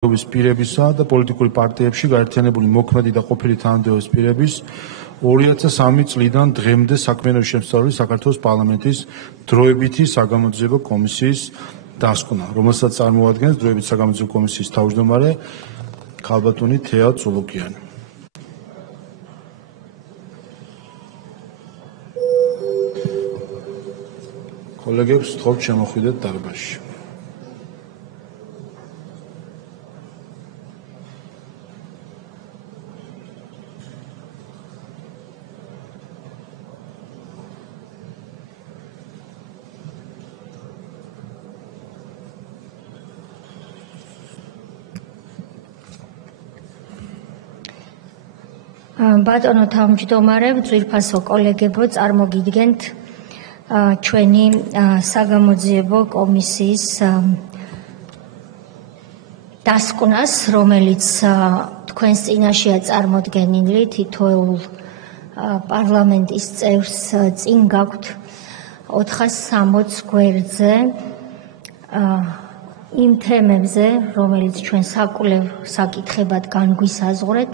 პირებისა და პოლიტიკური პარტიებში გაერთიანებული მოქმედი და ყოფილი თანამდებობის პირების 2003 წლიდან დღემდე საქმიანობის შემსწავლელი საქართველოს პარლამენტის დროებითი საგამოძიებო კომისიის დასკვნა, რომელსაც წარმოადგენს დროებითი საგამოძიებო კომისიის თავმჯდომარე ქალბატონი თეა წულუკიანი. კოლეგებს ვთხოვთ შემოხვიდეთ დარბაზში. ბატონო თავმჯდომარე, ძვირფასო კოლეგებო, წარმოგიდგენთ ჩვენი საგამოძიებო კომისიის დასკვნას, რომელიც თქვენს წინაშეა წარმოდგენილი. თითოეულ პარლამენტის წევრს წინ გაქვთ 460 გვერდზე იმ თემებზე, რომელიც ჩვენ საკვლევ საკითხებად განგვისაზღვრეთ.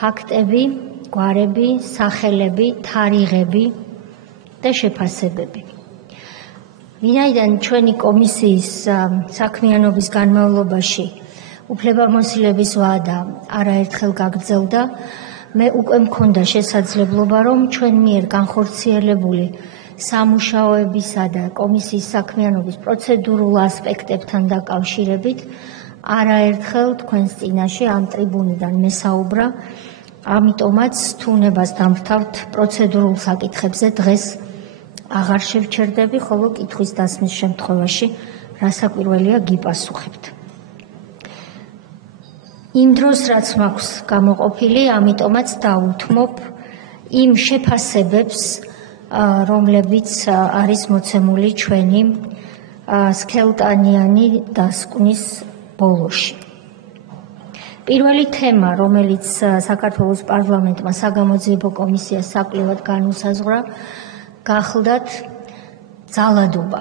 ფაქტები, გვარები, სახელები, თარიღები და შეფასებები. ვინაიდან ჩვენი კომისიის საქმიანობის განმავლობაში უფლებამოსილების ვადა არაერთხელ გაგრძელდა, მე უკვე მქონდა შესაძლებლობა, რომ ჩვენ მიერ განხორციელებული სამუშაოებისა და კომისიის საქმიანობის პროცედურულ ასპექტებთან დაკავშირებით არაერთხელ თქვენს წინაშე ამ ტრიბუნიდან მესაუბრა. ამიტომაც თუნებას დამთავრდ პროცედურულ საკითხებზე დღეს აღარ შევჩერდები, ხოლო კითხვის დასმის შემთხვევაში რასაკვირველია გიპასუხებთ. იმ დროს რაც მაქვს გამოყოფილი, ამიტომაც დავუთმობ იმ შეფასებებს, რომლებიც არის მოცემული ჩვენი სქელტანიანი დასკვნის ბოლოში. პირველი თემა, რომელიც საქართველოს პარლამენტმა საგამოძიებო კომისიას საკვლევად განუსაზღვრა, გახლდათ ძალადობა.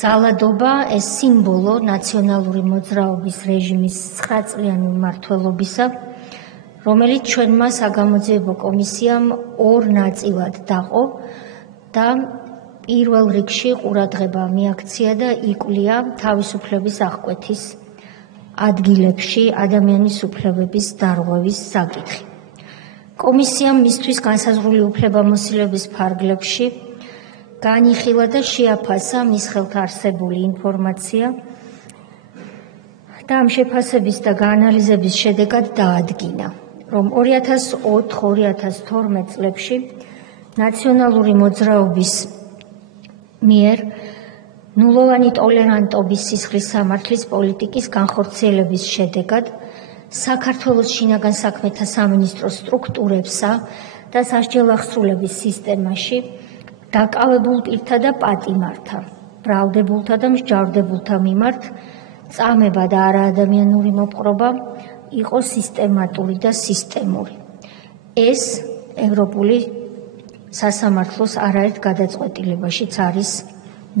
ძალადობა ეს სიმბოლო ნაციონალური მოძრაობის რეჟიმის 9 წლიანი მმართველობისა, რომელიც ჩვენმა საგამოძიებო კომისიამ ორ ნაწილად დაყო და პირველ რიგში ყურადღება მიაქცია და იკვლია თავისუფლების აღკვეთის ადგილებში ადამიანის უფლებების დარღვევის საკითხი. კომისიამ მისთვის განსაზღვრული უფლებამოსილების ფარგლებში განიხილა და შეაფასა მის ხელთ არსებული ინფორმაცია და ამ შეფასების და გაანალიზების შედეგად დაადგინა, რომ 2004-2012 წლებში ნაციონალური მოძრაობის მიერ ნულოვანი ტოლერანტობის სისხლის სამართლის პოლიტიკის განხორციელების შედეგად საქართველოს შინაგან საქმეთა სამინისტროს სტრუქტურებსა და სასჯელახსრულების სისტემაში დაკავებულ პირთა და პატიმართა, ბრალდებულთა და მსჯავრდებულთა მიმართ წამება და არაადამიანური მოპყრობა იყო სისტემატური და სისტემური. ეს ევროპული სასამართლოს არაერთ გადაწყვეტილებაშიც არის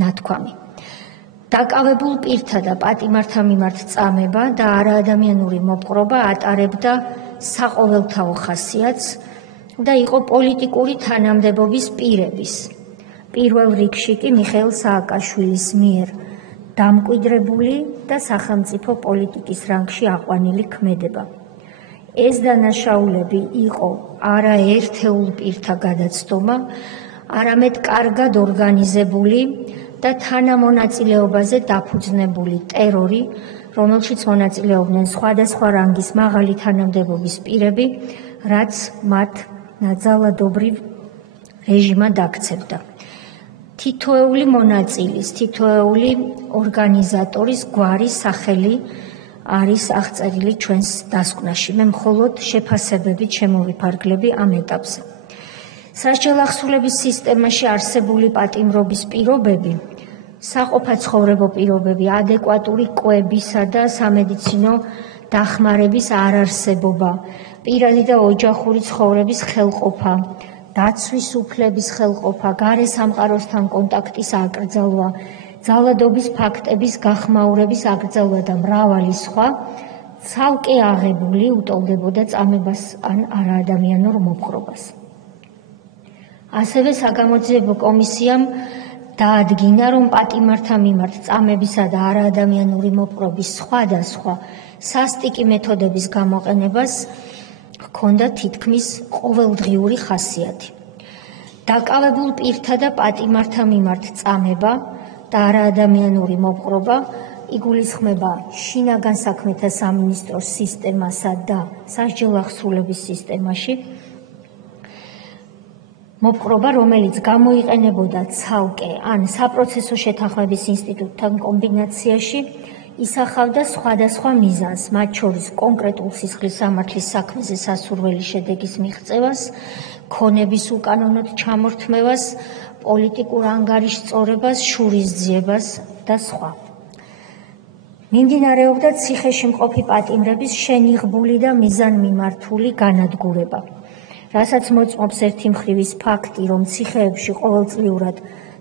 ნათქვამი. დაკავებულ პირთა და პატიმართა მიმართ წამება და არაადამიანური მოპყრობა ატარებდა საყოველთაო ხასიათს და იყო პოლიტიკური თანამდებობის პირების, პირველ რიგში კი მიხეილ სააკაშვილის მიერ დამკვიდრებული და სახელმწიფო პოლიტიკის რანგში აყვანილი ქმედება. ეს დანაშაულები იყო არა ერთეულ პირთა გადაცდომა, არამედ კარგად ორგანიზებული და თანამონაწილეობაზე დაფუძნებული ტერორი, რომელშიც მონაწილეობდნენ სხვადასხვა რანგის მაღალი თანამდებობის პირები, რაც მათ ძალადობრივ რეჟიმად აქცევდა. თითოეული მონაწილის, თითოეული ორგანიზატორის გვარის სახელი არის აღწერილი ჩვენს დასკვნაში. მე მხოლოდ შეფასებებით შემოვიფარგლები ამ ეტაპზე. სასჯელახსრულების სისტემაში არსებული პატიმრობის პირობები, საყოფაცხოვრებო პირობები, ადეკვატური კვებისა და სამედიცინო დახმარების არარსებობა, პირადი და ოჯახური ცხოვრების ხელყოფა, დაცვის უფლების ხელყოფა, გარე სამყაროსთან კონტაქტის აკრძალვა, ძალადობის ფაქტების გახმაურების აკრძალვა და მრავალი სხვა ცალკე აღებული უტოლდებოდა წამებას ან არაადამიანურ მოპყრობას. ასევე საგამოძიებო კომისიამ დაადგინა, რომ პატიმართა მიმართ წამებისა და არაადამიანური მოპყრობის სხვადასხვა სასტიკი მეთოდების გამოყენებას ჰქონდა თითქმის ყოველდღიური ხასიათი. დაკავებულ პირთა და პატიმართა მიმართ წამება და არაადამიანური მოპყრობა იგულისხმება შინაგან საქმეთა სამინისტროს სისტემასა და სასჯელ ახსრულების სისტემაში. მოპყრობა, რომელიც გამოიყენებოდა ცალკე ან საპროცესო შეთანხმების ინსტიტუტთან კომბინაციაში, ისახავდა სხვადასხვა მიზანს, მათ შორის კონკრეტულ სისხლის სამართლის საქმეზე სასურველი შედეგის მიღწევას, ქონების უკანონოდ ჩამორთმევას, პოლიტიკურ ანგარიშწორებას, შურისძიებას და სხვა. მიმდინარეობდა ციხეში მყოფი პატიმრების შენიღბული და მიზანმიმართული განადგურება, რასაც მოწმობს ერთი მხრივ ის ფაქტი, რომ ციხეებში ყოველწლიურად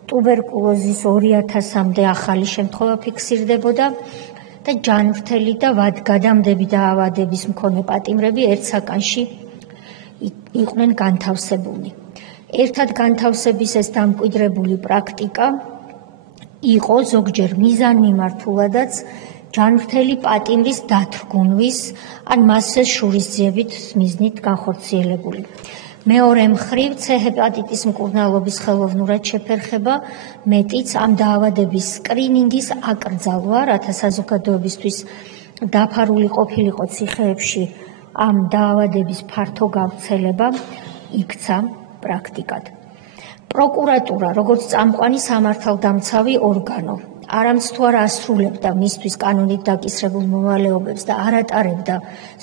ტუბერკულოზის 2000-მდე ახალი შემთხვევა ფიქსირდებოდა და ჯანმრთელი და ვადგადამდები დაავადების მქონე პატიმრები ერთ საკანში იყვნენ განთავსებულნი. ერთად განთავსების ეს დამკვიდრებული პრაქტიკა იყო ზოგჯერ მიზანმიმართულადაც ჯანმრთელი პატიმრის დათრგუნვის ან მასზე შურისძიებით მიზნით განხორციელებული. მეორე მხრივ C-ჰეპატიტის მკურნალობის ხელოვნურად შეფერხება, მეტიც ამ დაავადების სკრინინგის აკრძალვა, რათა საზოგადოებისთვის დაფარული ყოფილიყო ციხეებში ამ დაავადების ფართო გავრცელება იქცა პრაქტიკად. პროკურატურა, როგორც წამყვანი სამართალდამცავი ორგანო, არამც თუ არ ასრულებდა მისთვის კანონით დაკისრებულ მოვალეობებს და არ ატარებდა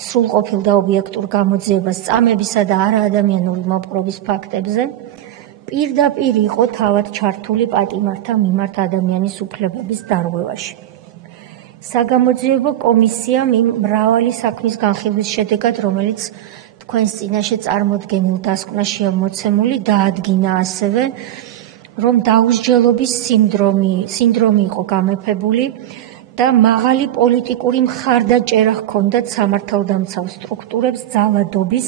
სრულყოფილ და ობიექტურ გამოძიებას წამებისა და არაადამიანური მოპყრობის ფაქტებზე, პირდაპირ იყო თავად ჩართული პატიმართა მიმართ ადამიანის უფლებების დარღვევაში. საგამოძიებო კომისიამ იმ მრავალი საქმის განხილვის შედეგად, რომელიც თქვენს წინაშე წარმოდგენილ დასკვნაშია მოცემული, დაადგინა ასევე, რომ დაუსჯელობის სინდრომი იყო გამეფებული და მაღალი პოლიტიკური მხარდაჭერა ჰქონდათ სამართალდამცავ სტრუქტურებს ძალადობის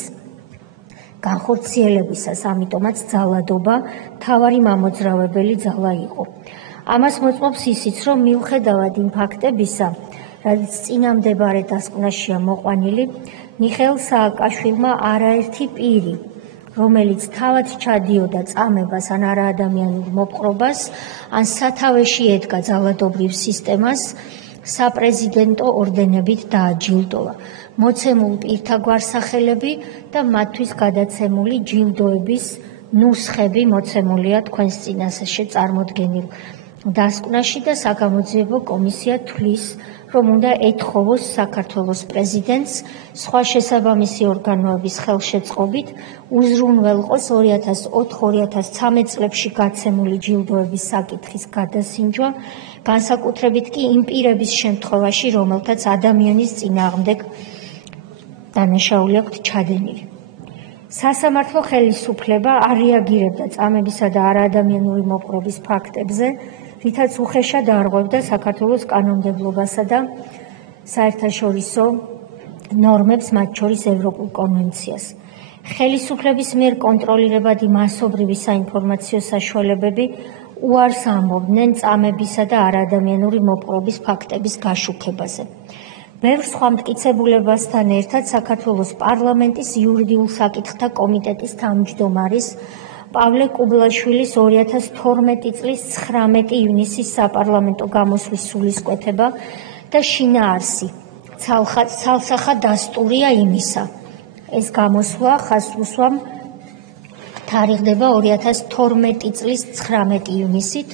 განხორციელებისას, ამიტომაც ძალადობა მთავარი მამოძრავებელი ძალა იყო. ამას მოწმობს ისიც, რომ მიუხედავად იმ ფაქტებისა, რაც წინამდებარე დასკვნაშია მოყვანილი, მიხეილ სააკაშვილმა არაერთი პირი, რომელიც თავად ჩადიოდა წამებას ან არაადამიანურ მოპყრობას, ან სათავეში ედგა ძალადობრივ სისტემას, საპრეზიდენტო ორდენებით დააჯილდოვა. მოცემულ პირთა გვარსახელები და მათთვის გადაცემული ჯილდოების ნუსხები მოცემულია თქვენს წინაშე წარმოდგენილ დასკვნაში და საგამოძიებო კომისია თვლის, რომ უნდა ეთხოვოს საქართველოს პრეზიდენტს სხვა შესაბამისი ორგანოების ხელშეწყობით უზრუნველყოს 2004-2013 წლებში გაცემული ჯილდოების საკითხის გადასინჯვა, განსაკუთრებით კი იმ პირების შემთხვევაში, რომელთაც ადამიანის წინააღმდეგ დანაშაული აქვთ ჩადენილი. სასამართლო ხელისუფლება არ რეაგირებდა წამებისა და არაადამიანური მოპყრობის ფაქტებზე, რითაც უხეშად არღვევდა საქართველოს კანონმდებლობასა და საერთაშორისო ნორმებს, მათ შორის ევროპულ კონვენციას. ხელისუფლების მიერ კონტროლირებადი მასობრივი საინფორმაციო საშუალებები უარს ამბობდნენ წამებისა და არაადამიანური მოპყრობის ფაქტების გაშუქებაზე. ბევრ სხვა მტკიცებულებასთან ერთად საქართველოს პარლამენტის იურიდიულ საკითხთა კომიტეტის თავმჯდომარის პავლე კუბლაშვილის 2012 წლის 19 ივნისის საპარლამენტო გამოსვლის სულისკვეთება და შინაარსი ცალსახა დასტურია იმისა. ეს გამოსვლა ხაზს თარიღდება 2012 წლის 19 ივნისით.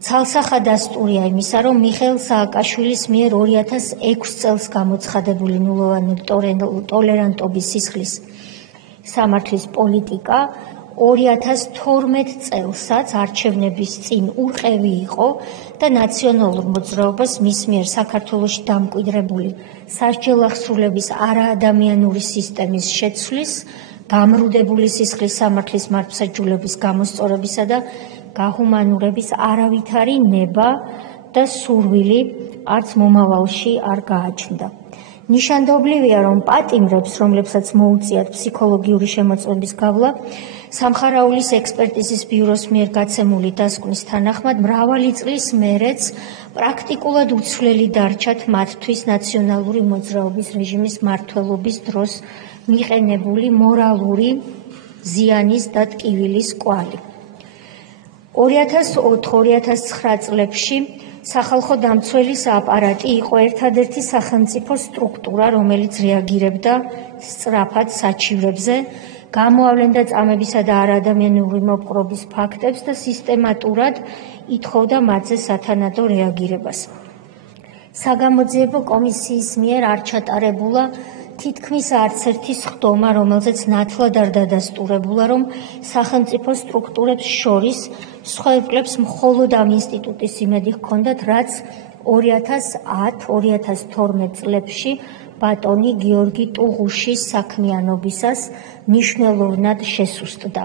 ცალსახა დასტურია იმისა, რომ მიხეილ სააკაშვილის მიერ 2006 წელს გამოცხადებული ნულოვანი ტოლერანტობის სისხლის სამართლის პოლიტიკა 2012 წელსაც არჩევნების წინ ურყევი იყო და ნაციონალურ მოძრაობას მის მიერ საქართველოში დამკვიდრებული სასჯელ ახსრულების არაადამიანური სისტემის შეცვლის, გამრუდებული სისხლის სამართლის მართლმსაჯულების გამოსწორებისა და გահუმანურების არავითარი ნება და სურვილი არც მომავალში არ გააჩნდა. ნიშანდობლივია, რომ პატიმრებს, რომლებსაც მოუწიათ ფსიქოლოგიური შემოწმების გავლა, სამხარაულის ექსპერტიზის ბიუროს მიერ გაცემული დასკვნის თანახმად მრავალი წლის მერეც პრაქტიკულად უცვლელი დარჩათ მათთვის ნაციონალური მოძრაობის რეჟიმის მმართველობის დროს მიყენებული მორალური ზიანის და ტკივილის კვალი. 2004-2009 წლებში სახალხო დამცველის აპარატი იყო ერთადერთი სახელმწიფო სტრუქტურა, რომელიც რეაგირებდა სწრაფად საჩივრებზე, გამოავლენდა წამებისა და არაადამიანური მოპყრობის ფაქტებს და სისტემატურად ითხოვდა მათზე სათანადო რეაგირებას. საგამოძიებო კომისიის მიერ არ ჩატარებულა თითქმის არც ერთი სხდომა, რომელზეც ნათლად არ დადასტურებულა, რომ სახელმწიფო სტრუქტურებს შორის სხვაებკლებს მხოლოდ ამ ინსტიტუტის იმედი ჰქონდათ, რაც 2010-2012 წლებში ბატონი გიორგი ტუღუშის საქმიანობისას მნიშვნელოვნად შესუსტდა.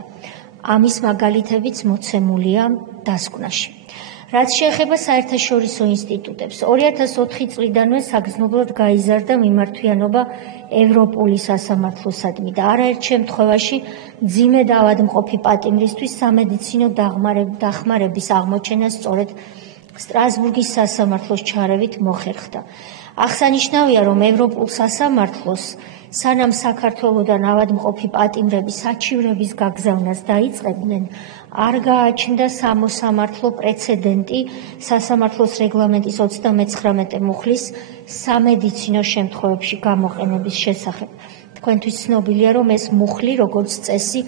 ამის მაგალითებიც მოცემულია დასკვნაში. რაც შეეხება საერთაშორისო ინსტიტუტებს, 2004 წლიდანვე საგრძნობლად გაიზარდა მიმართვიანობა ევროპული სასამართლოსადმი და არაერთ შემთხვევაში მძიმედ ავადმყოფი პატიმრისთვის სამედიცინო დახმარების აღმოჩენა სწორედ სტრასბურგის სასამართლოს ჩარევით მოხერხდა. აღსანიშნავია, რომ ევროპულ სასამართლოს სანამ საქართველოდან ავადმყოფი პატიმრები საჩივრების გაგზავნას დაიწყებდნენ, არ გააჩნდა სამოსამართლო პრეცედენტი სასამართლოს რეგლამენტის 39 მუხლის სამედიცინო შემთხვევებში გამოყენების შესახებ. თქვენთვის ცნობილია, რომ ეს მუხლი, როგორც წესი,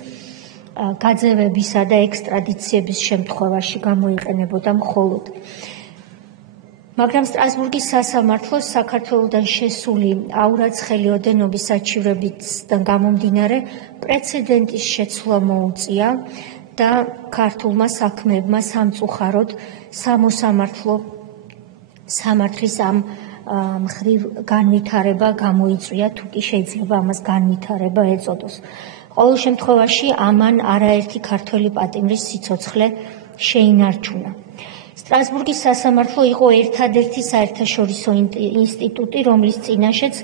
გაძევებისა და ექსტრადიციების შემთხვევაში გამოიყენებოდა მხოლოდ. მაგრამ სტრასბურგის სასამართლოს საქართველოდან შესული აურაცხელი ოდენობის საჩივრებიდან გამომდინარე პრეცედენტის შეცვლა მოუწია და ქართულმა საქმეებმა სამწუხაროდ სამართლის ამ მხრივ განვითარება გამოიწვია, თუ კი შეიძლება ამას განვითარება ეწოდოს. ყოველ შემთხვევაში ამან არაერთი ქართველი პატიმრის სიცოცხლე შეინარჩუნა. სტრასბურგის სასამართლო იყო ერთადერთი საერთაშორისო ინსტიტუტი, რომლის წინაშეც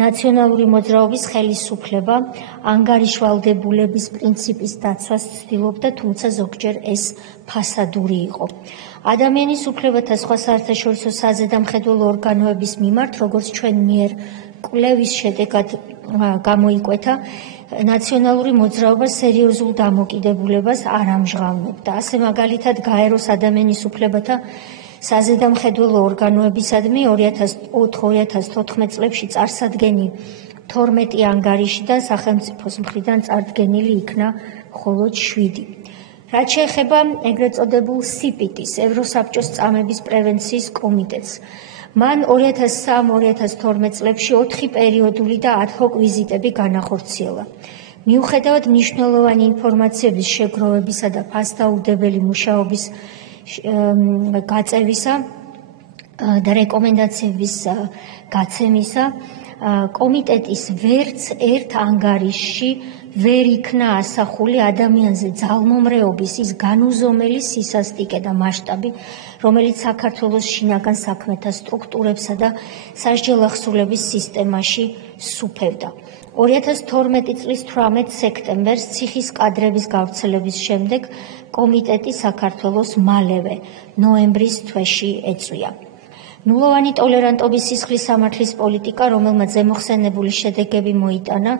ნაციონალური მოძრაობის ხელისუფლება ანგარიშვალდებულების პრინციპის დაცვას ცდილობდა, თუმცა ზოგჯერ ეს ფასადური იყო. ადამიანის უფლებათა სხვა საერთაშორისო საზედამხედველო ორგანოების მიმართ, როგორც ჩვენ მიერ კვლევის შედეგად გამოიკვეთა, ნაციონალური მოძრაობა სერიოზულ დამოკიდებულებას არ ამჟღავნებდა. ასე მაგალითად, გაეროს ადამიანის უფლებათა საზედამხედველო ორგანოებისადმი 2004-2014 წლებში წარსადგენი 12 ანგარიშიდან სახელმწიფოს მხრიდან წარდგენილი იქნა მხოლოდ 7. რაც შეეხება ეგრეთ წოდებულ სიპიტის, ევროსაბჭოს წამების პრევენციის კომიტეტს, მან 2003-2012 წლებში 4 პერიოდული და ad-hoc ვიზიტები განახორციელა. მიუხედავად მნიშვნელოვანი ინფორმაციების შეგროვებისა და ფასდაუდებელი მუშაობის გაწევისა და რეკომენდაციების გაცემისა, კომიტეტის ვერც ერთ ანგარიშში ვერ იქნა ასახული ადამიანზე ძალმომრეობის ის განუზომელი სისასტიკე და მასშტაბი, რომელიც საქართველოს შინაგან საქმეთა სტრუქტურებსა და სასჯელახსულების სისტემაში სუფევდა. 2012 წლის 18 სექტემბერს ციხის კადრების გავრცელების შემდეგ კომიტეტი საქართველოს მალევე ნოემბრის თვეში ეწვია. ნულოვანი ტოლერანტობის სისხლის სამართლის პოლიტიკა, რომელმაც ზემოხსენებული შედეგები მოიტანა,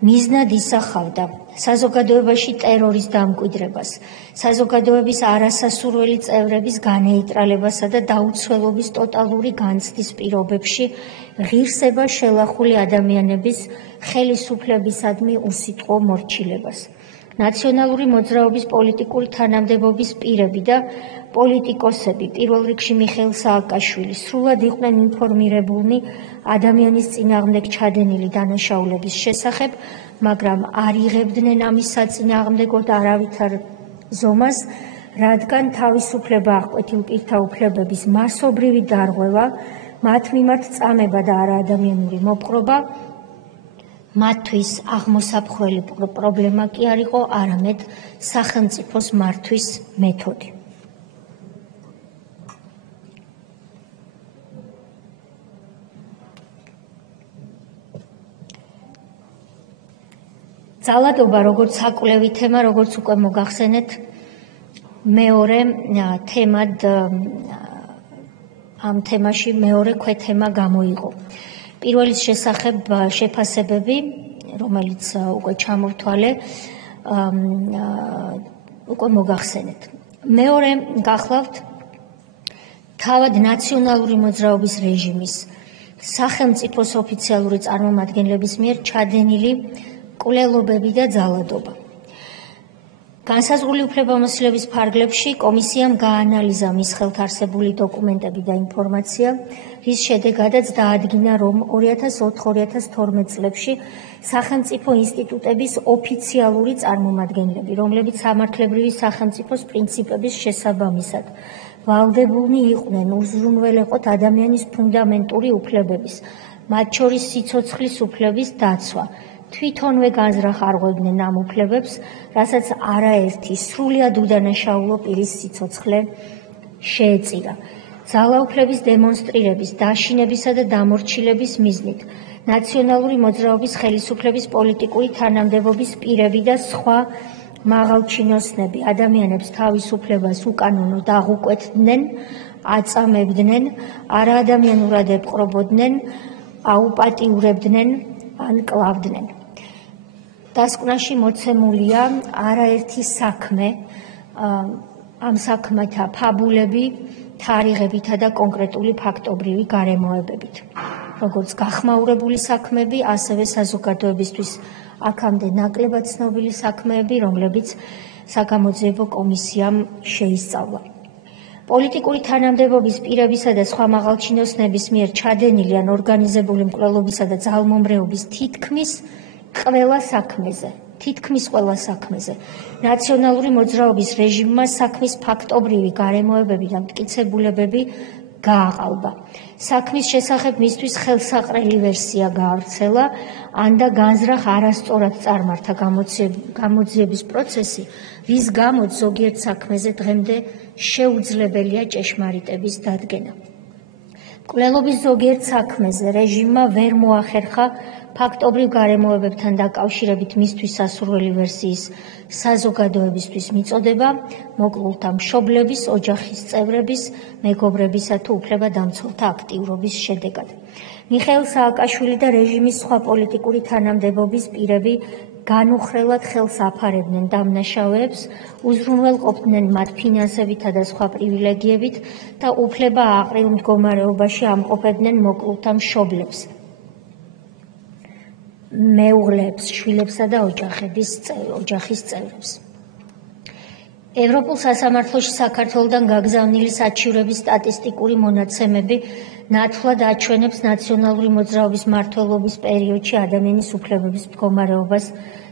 მიზნად ისახავდა საზოგადოებაში ტერორის დამკვიდრებას, საზოგადოების არასასურველი წევრების განეიტრალებასა და დაუცველობის ტოტალური განცდის პირობებში ღირსება შელახული ადამიანების ხელისუფლებისადმი უსიტყვო მორჩილებას. ნაციონალური მოძრაობის პოლიტიკური თანამდებობის პირები და პოლიტიკოსები, პირველ რიგში მიხეილ სააკაშვილი, სრულად იყვნენ ინფორმირებულნი ადამიანის წინააღმდეგ ჩადენილი დანაშაულების შესახებ, მაგრამ არ იღებდნენ ამის საწინააღმდეგოდ არავითარ ზომას, რადგან თავისუფლება აღკვეთილ პირთა უფლებების მასობრივი დარღვევა, მათ მიმართ წამება და არაადამიანური მოპყრობა მათთვის აღმოსაფხრელი პრობლემა კი არ იყო, არამედ სახელმწიფოს მართვის მეთოდი. ძალადობა, როგორც საკვლევი თემა, როგორც უკვე მოგახსენეთ, მეორე თემად ამ თემაში მეორე ქვეთემა გამოიღო. პირველის შესახებ შეფასებები, რომელიც უკვე ჩამოვთვალე, უკვე მოგახსენეთ. მეორე გახლავთ თავად ნაციონალური მოძრაობის რეჟიმის სახელმწიფოს ოფიციალური წარმომადგენლების მიერ ჩადენილი კვლელობები და ძალადობა. განსაზღვრული უფლებამოსილების ფარგლებში კომისიამ გაანალიზა მის ხელთ არსებული დოკუმენტები და ინფორმაცია, რის შედეგადაც დაადგინა, რომ 2004-2012 წლებში სახელმწიფო ინსტიტუტების ოფიციალური წარმომადგენლები, რომლებიც სამართლებრივი სახელმწიფოს პრინციპების შესაბამისად ვალდებულნი იყვნენ უზრუნველეყოთ ადამიანის ფუნდამენტური უფლებების, მათ შორის სიცოცხლის უფლების დაცვა, თვითონვე განზრახარღვევდნენ ამ უფლებებს, რასაც არაერთი სრულად უდანაშაულო პირის სიცოცხლე შეეწირა. ძალაუფლების დემონსტრირების, დაშინებისა და დამორჩილების მიზნით ნაციონალური მოძრაობის ხელისუფლების პოლიტიკური თანამდებობის პირები და სხვა მაღალჩინოსნები ადამიანებს თავისუფლებას უკანონოდ აღუკვეთდნენ, აწამებდნენ, არაადამიანურად ეპყრობოდნენ, აუპატიურებდნენ ან კლავდნენ. დასკვნაში მოცემულია არაერთი საქმე, ამ საქმეთა ფაბულები, თარიღებითა და კონკრეტული ფაქტობრივი გარემოებებით. როგორც გახმაურებული საქმეები, ასევე საზოგადოებისთვის აქამდე ნაკლებად ცნობილი საქმეები, რომლებიც საგამოძიებო კომისიამ შეისწავლა. პოლიტიკური თანამდებობის პირებისა და სხვა მაღალჩინოსნების მიერ ჩადენილი ან ორგანიზებული მკვლელობისა და ძალმომრეობის თითქმის ყველა საქმეზე ნაციონალური მოძრაობის რეჟიმმა საქმის ფაქტობრივი გარემოებები და მტკიცებულებები გააყალბა. საქმის შესახებ მისთვის ხელსაყრელი ვერსია გაავრცელა, ან და განზრახ არასწორად წარმართა გამოძიების პროცესი, რის გამოც ზოგიერთ საქმეზე დღემდე შეუძლებელია ჭეშმარიტების დადგენა. მკვლელობის ზოგიერთ საქმეზე რეჟიმმა ვერ მოახერხა ფაქტობრივ გარემოებებთან დაკავშირებით მისთვის სასურველი ვერსიის საზოგადოებისთვის მიწოდება, მოკლულთა მშობლების, ოჯახის წევრების, მეგობრებისა თუ უფლებადამცველთა აქტიურობის შედეგად. მიხეილ სააკაშვილი და რეჟიმის სხვა პოლიტიკური თანამდებობის პირები განუხრელად ხელს აფარებდნენ დამნაშავეებს, უზრუნველყოფდნენ მათ ფინანსებითა და სხვა პრივილეგიებით და უფლება აყრილ მდგომარეობაში ამყოფებდნენ მოკლულთა მშობლებს, მეუღლეებს, შვილებსა და ოჯახის წევრებს. ევროპულ სასამართლოში საქართველოდან გაგზავნილი საჩივრების სტატისტიკური მონაცემები ნათლად აჩვენებს ნაციონალური მოძრაობის მმართველობის პერიოდში ადამიანის უფლებების მდგომარეობას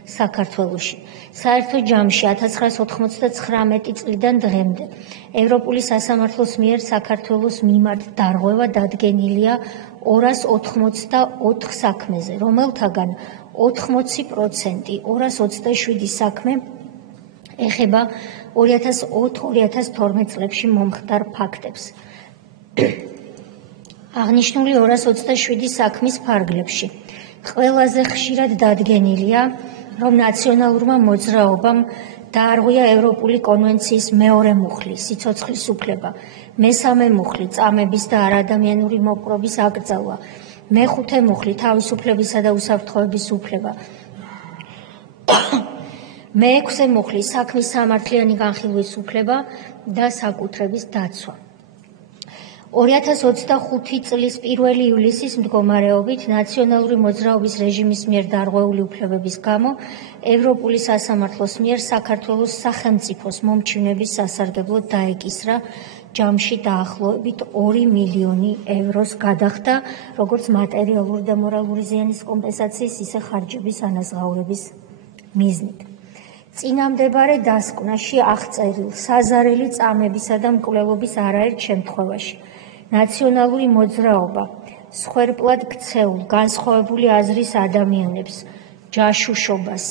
საქართველოში. საერთო ჯამში 1999 წლიდან დღემდე ევროპული სასამართლოს მიერ საქართველოს მიმართ დარღვევა დადგენილია 284 საქმეზე, რომელთაგან 80%, 227 საქმე ეხება 2004-2012 წლებში მომხდარ ფაქტებს. აღნიშნული 227 საქმის ფარგლებში ყველაზე ხშირად დადგენილია, რომ ნაციონალურმა მოძრაობამ დაარღვია ევროპული კონვენციის მეორე მუხლი, სიცოცხლის უფლება, მესამე მუხლი, წამების და არაადამიანური მოპყრობის აკრძალვა, მეხუთე მუხლი, თავისუფლებისა და უსაფრთხოების უფლება, მეექვსე მუხლი, საქმის სამართლიანი განხილვის უფლება და საკუთრების დაცვა. 2025 წლის 1 ივლისის მდგომარეობით ნაციონალური მოძრაობის რეჟიმის მიერ დარღვეული უფლებების გამო ევროპული სასამართლოს მიერ საქართველოს სახელმწიფოს მომჩივნების სასარგებლოდ დაეკისრა ჯამში დაახლოებით 2 მილიონი ევროს გადახდა, როგორც მატერიალური და მორალური ზიანის კომპენსაციის, ისე ხარჯების ანაზღაურების მიზნით. წინამდებარე დასკვნაში აღწერილ საზარელი წამებისა და მკვლელობის არაერთ შემთხვევაში ნაციონალური მოძრაობა სხვერპლად ქცეულ, განსხვავებული აზრის ადამიანებს, ჯაშუშობას,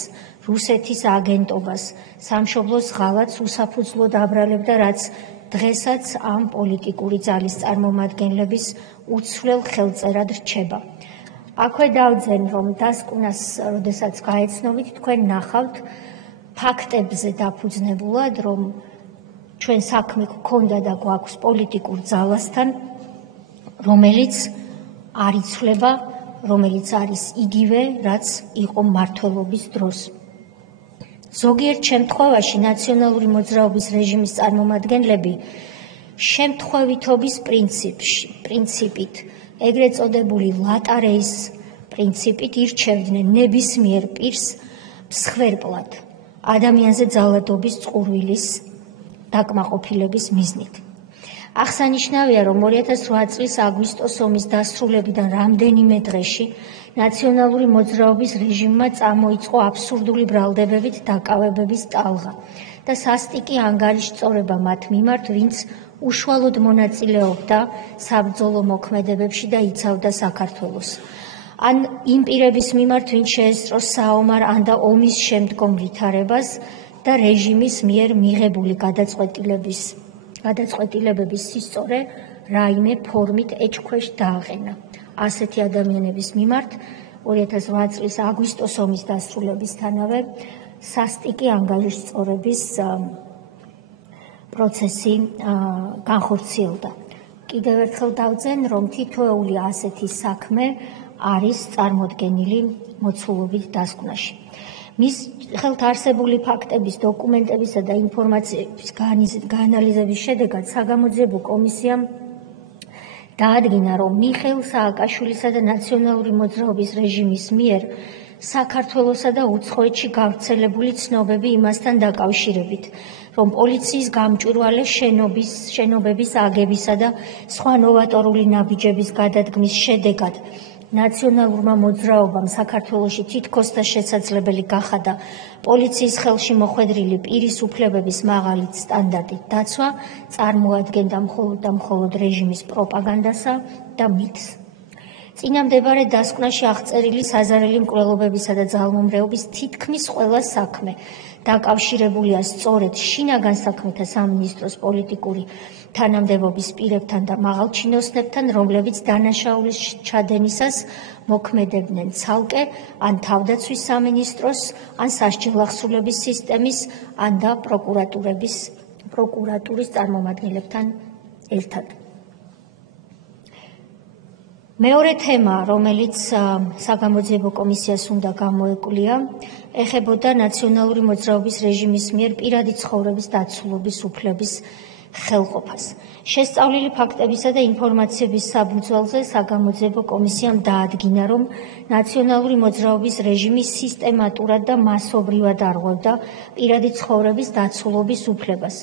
რუსეთის აგენტობას, სამშობლოს ღალატს უსაფუძვლოდ აბრალებდა, რაც დღესაც ამ პოლიტიკური ძალის წარმომადგენლების უცვლელ ხელწერად რჩება. აქვე დავძენ, რომ დასკვნას, როდესაც გაეცნობით, თქვენ ნახავთ ფაქტებზე დაფუძნებულად, რომ ჩვენ საქმე გქონდა და გვაქვს პოლიტიკურ ძალასთან, რომელიც არ იცვლება, რომელიც არის იგივე, რაც იყო მმართველობის დროს. ზოგიერთ შემთხვევაში ნაციონალური მოძრაობის რეჟიმის წარმომადგენლები შემთხვევითობის პრინციპით, ეგრეთ წოდებული ლატარეის პრინციპით ირჩევდნენ ნებისმიერ პირს მსხვერპლად, ადამიანზე ძალადობის წყურვილის დაკმაყოფილების მიზნით. აღსანიშნავია, რომ 2008 წლის აგვისტოს ომის დასრულებიდან რამდენიმე დღეში ნაციონალური მოძრაობის რეჟიმმა წამოიწყო აბსურდული ბრალდებებით დაკავებების ტალღა და სასტიკი ანგარიშწორება მათ მიმართ, ვინც უშუალოდ მონაწილეობდა საბრძოლო მოქმედებებში და იცავდა საქართველოს. ან იმ პირების მიმართ, ვინც შეესწრო საომარ ან და ომის შემდგომ ვითარებას და რეჟიმის მიერ მიღებული გადაწყვეტილებების სისწორე რაიმე ფორმით ეჭქვეშ დააყენა. ასეთი ადამიანების მიმართ 2008 წლის აგვისტოს ომის დასრულებისთანავე სასტიკი ანგარიშწორების პროცესი განხორციელდა. კიდევ ერთხელ დავძენ, რომ თითოეული ასეთი საქმე არის წარმოდგენილი მოცულობით დასკვნაში. მის ხელთ არსებული ფაქტების, დოკუმენტებისა და ინფორმაციის გაანალიზების შედეგად საგამოძიებო კომისიამ დაადგინა, რომ მიხეილ სააკაშვილისა და ნაციონალური მოძრაობის რეჟიმის მიერ საქართველოსა და უცხოეთში გავრცელებული ცნობები იმასთან დაკავშირებით, რომ პოლიციის გამჭვირვალე შენობების აგებისა და სხვა ნოვატორული ნაბიჯების გადადგმის შედეგად ნაციონალურმა მოძრაობამ საქართველოში თითქოს და შესაძლებელი გახადა პოლიციის ხელში მოხვედრილი პირის უფლებების მაღალი სტანდარტით დაცვა, წარმოადგენდა მხოლოდ რეჟიმის პროპაგანდასა და მითს. წინამდებარე დასკვნაში აღწერილი საზარელი მკვლელობებისა და ძალმომრეობის თითქმის ყველა საქმე დაკავშირებულია სწორედ შინაგან საქმეთა სამინისტროს პოლიტიკური თანამდებობის პირებთან და მაღალჩინოსნებთან, რომლებიც დანაშაულის ჩადენისას მოქმედებდნენ ცალკე ან თავდაცვის სამინისტროს, ან სასჯელ აღსრულების სისტემის, ან და პროკურატურის წარმომადგენლებთან ერთად. მეორე თემა, რომელიც საგამოძიებო კომისიას უნდა გამოეკვლია, ეხებოდა ნაციონალური მოძრაობის რეჟიმის მიერ პირადი ცხოვრების დაცულობის უფლების ხელყოფას. შესწავლილი ფაქტებისა და ინფორმაციების საფუძველზე საგამოძიებო კომისიამ დაადგინა, რომ ნაციონალური მოძრაობის რეჟიმი სისტემატურად და მასობრივად არღვევდა პირადი ცხოვრების დაცულობის უფლებას.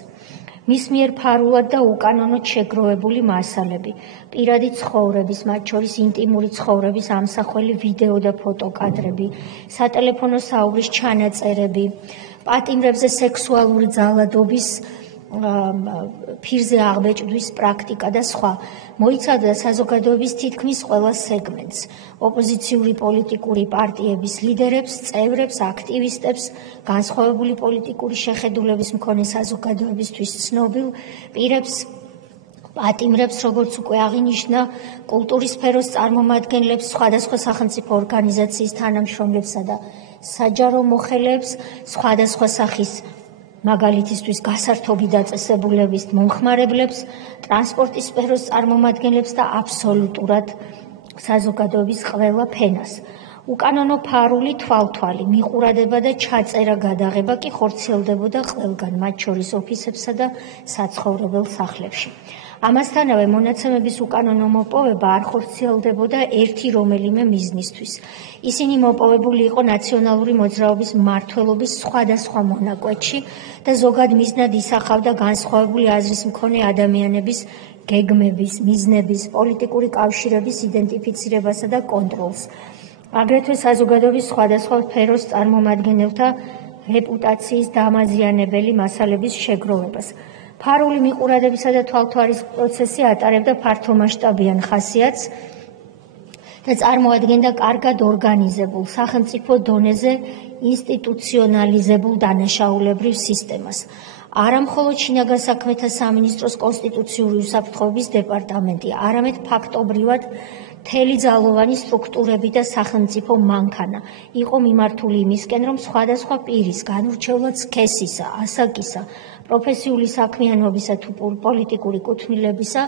მის მიერ ფარულად და უკანონოდ შეგროვებული მასალები, პირადი ცხოვრების, მათ შორის ინტიმური ცხოვრების ამსახველი ვიდეო და ფოტოკადრები, სატელეფონო საუბრის ჩანაწერები, პატიმრებზე სექსუალური ძალადობის ფირზე აღბეჭდვის პრაქტიკა და სხვა მოიცავდა საზოგადოების თითქმის ყველა სეგმენტს, ოპოზიციური პოლიტიკური პარტიების ლიდერებს, წევრებს, აქტივისტებს, განსხვავებული პოლიტიკური შეხედულების მქონე საზოგადოებისთვის ცნობილ პირებს, პატიმრებს, როგორც უკვე აღინიშნა, კულტურის სფეროს წარმომადგენლებს, სხვადასხვა სახელმწიფო ორგანიზაციის თანამშრომლებსა და საჯარო მოხელეებს, სხვადასხვა სახის მაგალითისთვის გასართობი დაწესებულების მომხმარებლებს, ტრანსპორტის სფეროს წარმომადგენლებს და აბსოლუტურად საზოგადოების ყველა ფენას. უკანონო ფარული თვალთვალი, მიყურადება და ჩაწერა გადაღება კი ხორციელდებოდა ყველგან, მათ შორის ოფისებსა და საცხოვრებელ სახლებში. ამასთანავე მონაცემების უკანონო მოპოვება არ ხორციელდებოდა ერთი რომელიმე მიზნისთვის. ისინი მოპოვებული იყო ნაციონალური მოძრაობის მმართველობის სხვადასხვა მონაკვეთში და ზოგად მიზნად ისახავდა განსხვავებული აზრის მქონე ადამიანების გეგმების, მიზნების, პოლიტიკური კავშირების იდენტიფიცირებასა და კონტროლს. აგრეთვე საზოგადოების სხვადასხვა სფეროს წარმომადგენელთა რეპუტაციის დამაზიანებელი მასალების შეგროვებას. ფარული მიყურადებისა და თვალთვარის პროცესი ატარებდა ფართომასშტაბიან ხასიათს და წარმოადგენდა კარგად ორგანიზებულ, სახელმწიფო დონეზე ინსტიტუციონალიზებულ დანაშაულებრივ სისტემას. არა მხოლოდ შინაგან საქმეთა სამინისტროს კონსტიტუციური უსაფრთხოების დეპარტამენტი, არამედ ფაქტობრივად მთელი ძალოვანი სტრუქტურები და სახელმწიფო მანქანა იყო მიმართული იმისკენ, რომ სხვადასხვა პირის, განურჩევლად სქესისა, ასაკისა, პროფესიული საქმიანობისა თუ პოლიტიკური კუთვნილებისა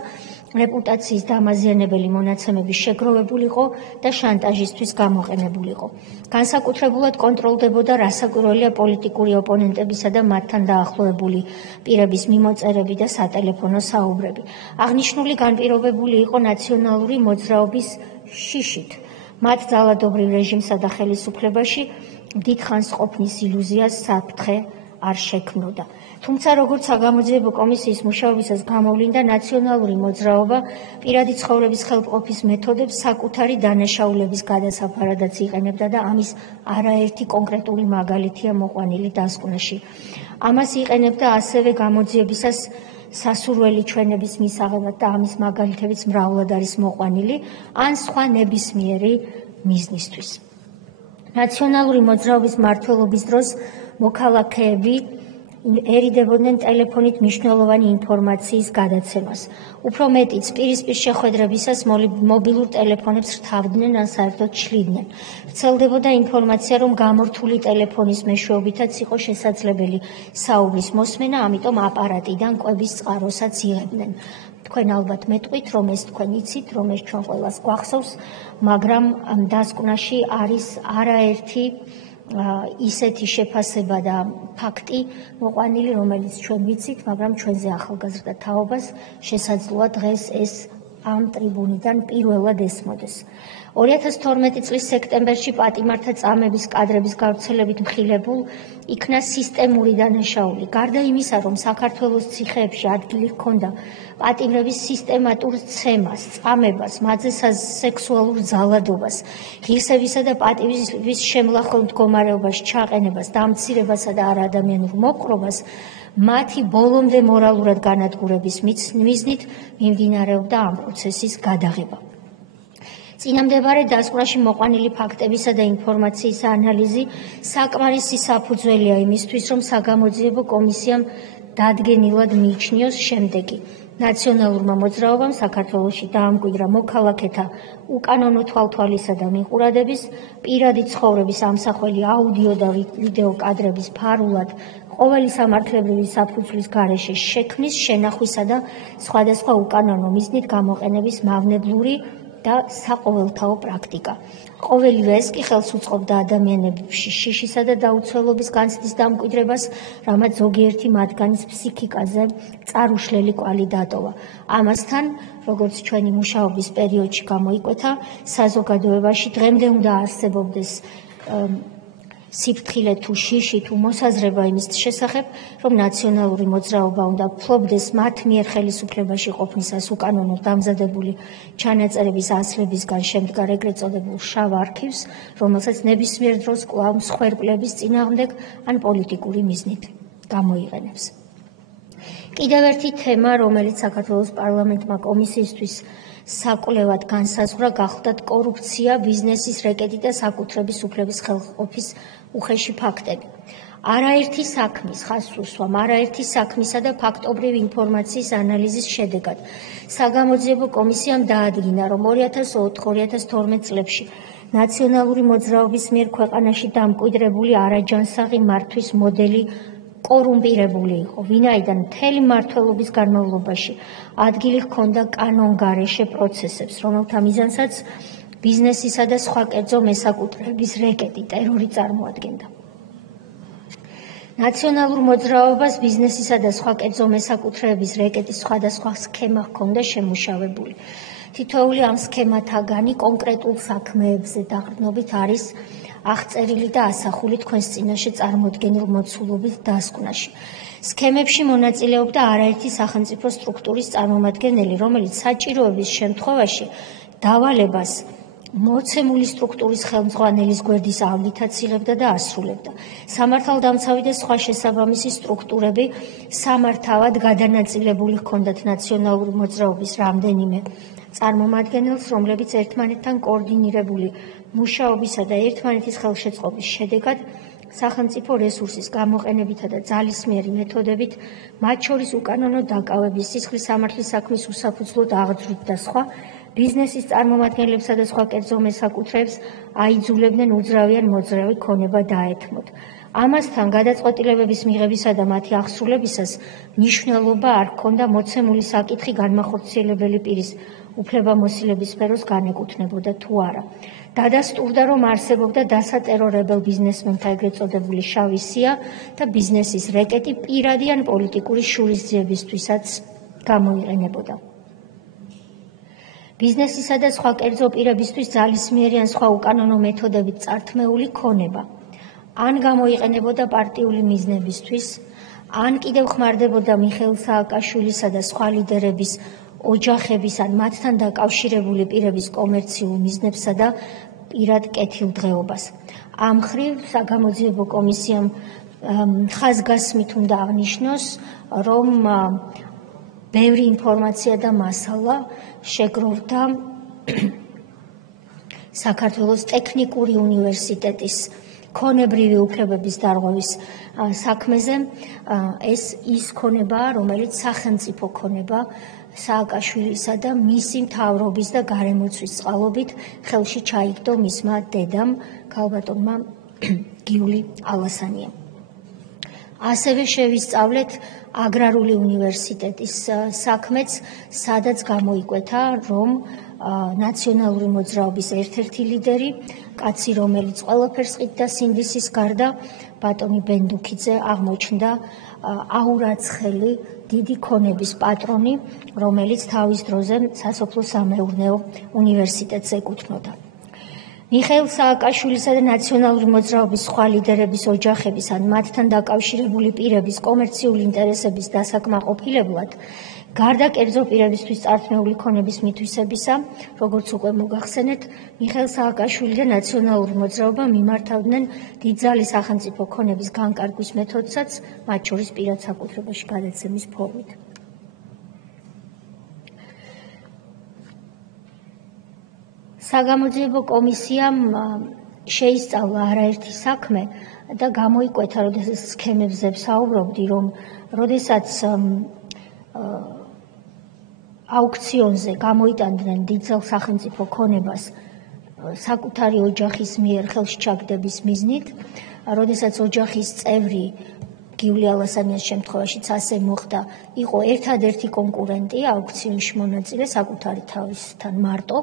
რეპუტაციის დამაზიანებელი მონაცემების შეგროვებულიყო და შანტაჟისთვის გამოყენებულიყო. განსაკუთრებულად კონტროლდებოდა რასაკვირველია პოლიტიკური ოპონენტებისა და მათთან დაახლოებული პირების მიმოწერები და სატელეფონო საუბრები. აღნიშნული განპირობებული იყო ნაციონალური მოძრაობის შიშით. მათ ძალადობრივ რეჟიმსა და ხელისუფლებაში დიდხანს ყოფნის ილუზიას საფრთხე არ შექმნოდა. თუმცა როგორც საგამოძიებო კომისიის მუშაობისას გამოვლინდა, ნაციონალური მოძრაობა პირადი ცხოვრების ხელმყოფის მეთოდებს საკუთარი დანაშაულების გადასაფარადაც იყენებდა და ამის არაერთი კონკრეტული მაგალითია მოყვანილი დასკვნაში. ამას იყენებდა ასევე გამოძიებისას სასურველი ჩვენების მისაღებად და ამის მაგალითებიც მრავლად არის მოყვანილი, ან სხვა ნებისმიერი მიზნისთვის. ნაციონალური მოძრაობის მმართველობის დროს მოქალაქეები ერიდებოდნენ ტელეფონით მნიშვნელოვანი ინფორმაციის გადაცემას. უფრო მეტიც, პირისპირ შეხვედრებისას მობილურ ტელეფონებს რთავდნენ ან საერთოდ შლიდნენ. ვრცელდებოდა ინფორმაცია, რომ გამორთული ტელეფონის მეშვეობითაც იყო შესაძლებელი საუბრის მოსმენა, ამიტომ აპარატიდან კვების წყაროსაც იღებდნენ. თქვენ ალბათ მეტყვით, რომ ეს თქვენ იცით, რომ ეს ჩვენ ყველას გვახსოვს, მაგრამ დასკვნაში არის არაერთი ისეთი შეფასება და ფაქტი მოყვანილი, რომელიც ჩვენ ვიცით, მაგრამ ჩვენზე ახალგაზრდა თაობას შესაძლოა დღეს ეს ამ ტრიბუნიდან პირველად ესმოდეს. 2012 წლის სექტემბერში პატიმართა წამების კადრების გავრცელებით მხილებულ იქნა სისტემური დანაშაული. გარდა იმისა, რომ საქართველოს ციხეებში ადგილი ჰქონდა პატიმრების სისტემატურ ცემას, წამებას, მათზე სექსუალურ ძალადობას, ღირსებისა და პატივისცემის შემლახელ მდგომარეობაში ჩაყენებას, დამცირებასა და არაადამიანურ მოპყრობას, მათი ბოლომდე მორალურად განადგურების მიზნით მიმდინარეობდა ამ პროცესის გადაღება. წინამდებარე დასკვნაში მოყვანილი ფაქტებისა და ინფორმაციის ანალიზი საკმარისი საფუძველია იმისთვის, რომ საგამოძიებო კომისიამ დადგენილად მიიჩნიოს შემდეგი. ნაციონალურმა მოძრაობამ საქართველოში დაამკვიდრა მოქალაქეთა უკანონო თვალთვალისა და მიყურადების, პირადი ცხოვრების ამსახველი აუდიო და ვიდეო კადრების ფარულად ყოველი სამართლებრივი საფუძვლის გარეშე შექმნის, შენახვისა და სხვადასხვა უკანონო მიზნით გამოყენების მავნებლური და საყოველთაო პრაქტიკა. ყოველივე ეს კი ხელს უწყობდა ადამიანებში შიშისა და დაუცველობის განცდის დამკვიდრებას, რამაც ზოგიერთი მათგანის ფსიქიკაზე წარუშლელი კვალი დატოვა. ამასთან, როგორც ჩვენი მუშაობის პერიოდში გამოიკვეთა, საზოგადოებაში დღემდე უნდა არსებობდეს სიფრთხილე თუ შიში თუ მოსაზრება იმის შესახებ, რომ ნაციონალური მოძრაობა უნდა ფლობდეს მათ მიერ ხელისუფლებაში ყოფნისას უკანონოდ დამზადებული ჩანაწერების ასლებისგან შემდგარ ეგრეთ წოდებულ შავ არქივს, რომელსაც ნებისმიერ დროს კვლავ მსხვერპლების წინააღმდეგ ან პოლიტიკური მიზნით გამოიყენებს. კიდევ ერთი თემა, რომელიც საქართველოს პარლამენტმა კომისიისთვის საკვლევად განსაზღვრა, გახლდათ კორუფცია, ბიზნესის რეკეტი და საკუთრების უფლების ხელყოფის უხეში ფაქტები. არაერთი საქმის, ხაზს უსვამ, არაერთი საქმისა და ფაქტობრივი ინფორმაციის ანალიზის შედეგად საგამოძიებო კომისიამ დაადგინა, რომ 2004-2012 წლებში ნაციონალური მოძრაობის მიერ ქვეყანაში დამკვიდრებული არაჯანსაღი მართვის მოდელი კორუმპირებული იყო, ვინაიდან მთელი მმართველობის განმავლობაში ადგილი ჰქონდა კანონგარეშე პროცესებს, რომელთა მიზანსაც ბიზნესისა და სხვა კერძო მესაკუთრეების რეკეტი, ტერორი წარმოადგენდა. ნაციონალურ მოძრაობას ბიზნესისა და სხვა კერძო მესაკუთრეების რეკეტის სხვადასხვა სქემა ჰქონდა შემუშავებული. თითოეული ამ სქემათაგანი კონკრეტულ საქმეებზე დაყრდნობით არის აღწერილი და ასახული თქვენს წინაშე წარმოდგენილ მოცულობით დასკვნაში. სქემებში მონაწილეობდა არაერთი სახელმწიფო სტრუქტურის წარმომადგენელი, რომელიც საჭიროების შემთხვევაში დავალებას მოცემული სტრუქტურის ხელმძღვანელის გვერდის აუდიტაც იღებდა და ასრულებდა. სამართალდამცავი და სხვა შესაბამისი სტრუქტურები სამართავად გადანაწილებული ჰქონდათ ნაციონალური მოძრაობის რამდენიმე წარმომადგენელს, რომლებიც ერთმანეთთან კოორდინირებული მუშაობისა და ერთმანეთის ხელშეწყობის შედეგად სახელმწიფო რესურსის გამოყენებითა და ძალისმიერი მეთოდებით, მათ შორის უკანონო დაკავების, სისხლის სამართლის საქმის უსაფუძვლოდ აღძვრით და სხვა, ბიზნესის წარმომადგენლებსა და სხვა კერძო მესაკუთრეებს აიძულებდნენ უძრავი ან მოძრავი ქონება დაეთმოთ. ამასთან გადაწყვეტილებების მიღებისა და მათი აღსრულებისას მნიშვნელობა არ ჰქონდა მოცემული საკითხი განმახორციელებელი პირის უფლებამოსილების სფეროს განეკუთვნებოდა თუ არა. დადასტურდა, რომ არსებობდა დასატერორებელ ბიზნესმენთა ეგრეთ წოდებული შავი სია და ბიზნესის რეკეტი პირადი ან პოლიტიკური შურისძიებისთვისაც გამოიყენებოდა. ბიზნესისა და სხვა კერძო პირებისთვის ძალისმიერი ან სხვა უკანონო მეთოდებით წართმეული ქონება ან გამოიყენებოდა პარტიული მიზნებისთვის, ან კიდევ ხმარდებოდა მიხეილ სააკაშვილისა და სხვა ლიდერების ოჯახების ან მათთან დაკავშირებული პირების კომერციულ მიზნებსა და პირად კეთილდღეობას. ამ მხრივ საგამოძიებო კომისიამ ხაზგასმით უნდა აღნიშნოს, რომ ბევრი ინფორმაცია და მასალა შეგროვდა საქართველოს ტექნიკური უნივერსიტეტის ქონებრივი უფლებების დარღვევის საქმეზე. ეს ის ქონებაა, რომელიც სახელმწიფო ქონება სააკაშვილისა და მისი მთავრობის და გარემოცვის წყალობით ხელში ჩაიგდო მისმა დედამ, ქალბატონმა გიული ალასანიამ. ასევე შევისწავლეთ აგრარული უნივერსიტეტის საქმეც, სადაც გამოიკვეთა, რომ ნაციონალური მოძრაობის ერთ-ერთი ლიდერი, კაცი, რომელიც ყველაფერს ყიდდა სინდისის გარდა, ბატონი ბენდუქიძე აღმოჩნდა აურაცხელი დიდი ქონების პატრონი, რომელიც თავის დროზე სასოფლო-სამეურნეო უნივერსიტეტს ეკუთვნოდა. მიხეილ სააკაშვილისა და ნაციონალური მოძრაობის სხვა ლიდერების ოჯახების ან მათთან დაკავშირებული პირების კომერციული ინტერესების დასაკმაყოფილებლად, გარდა კერძო პირებისთვის წართმეული ქონების მითვისებისა, როგორც უკვე მოგახსენეთ, მიხეილ სააკაშვილი და ნაციონალური მოძრაობა მიმართავდნენ დიდძალი სახელმწიფო ქონების განკარგვის მეთოდსაც, მათ შორის პირად საკუთრებაში გადაცემის ფორმით. საგამოძიებო კომისიამ შეისწავლა არაერთი საქმე და გამოიკვეთა, როდესაც სქემებზე ვსაუბრობდი, რომ როდესაც აუქციონზე გამოიტანდნენ დიდძალ სახელმწიფო ქონებას საკუთარი ოჯახის მიერ ხელში ჩაგდების მიზნით, როდესაც ოჯახის წევრი გიული ალასანიას შემთხვევაშიც ასე მოხდა, იყო ერთადერთი კონკურენტი აუქციონში მონაწილე საკუთარი თავისთან მარტო.